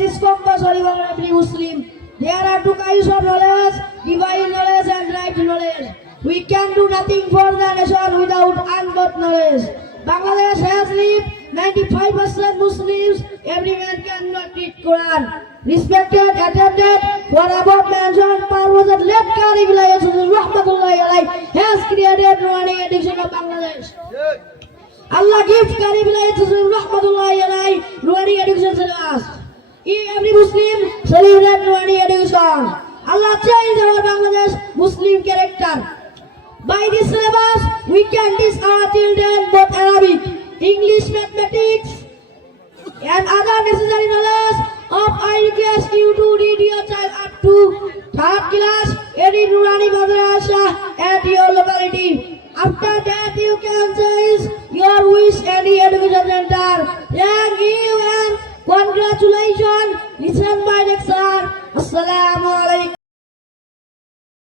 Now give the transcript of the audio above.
knowledge is compulsory for every Muslim. There are two kinds of knowledge, divine knowledge and right knowledge. We can do nothing for the nation without unbought knowledge. Bangladesh has lived 95% Muslims. Every man cannot read Quran. Respected, attended, for above mentioned Parvazat left Qari Vilayat Rahmatullahi alayhi has created Nurani edition of Bangladesh. Allah gives Qari Vilayat Rahmatullahi alayhi Nurani education syllabus. Every Muslim celebrate Nurani education. Allah changed our Bangladesh Muslim character. By this syllabus, we can teach our children both Arabic, English, mathematics, and other necessary knowledge of. I request you to read your child up to 3rd class in Nurani Madrasa at your locality. After that, you can choose your wish any education center. Thank you and congratulations. Listen my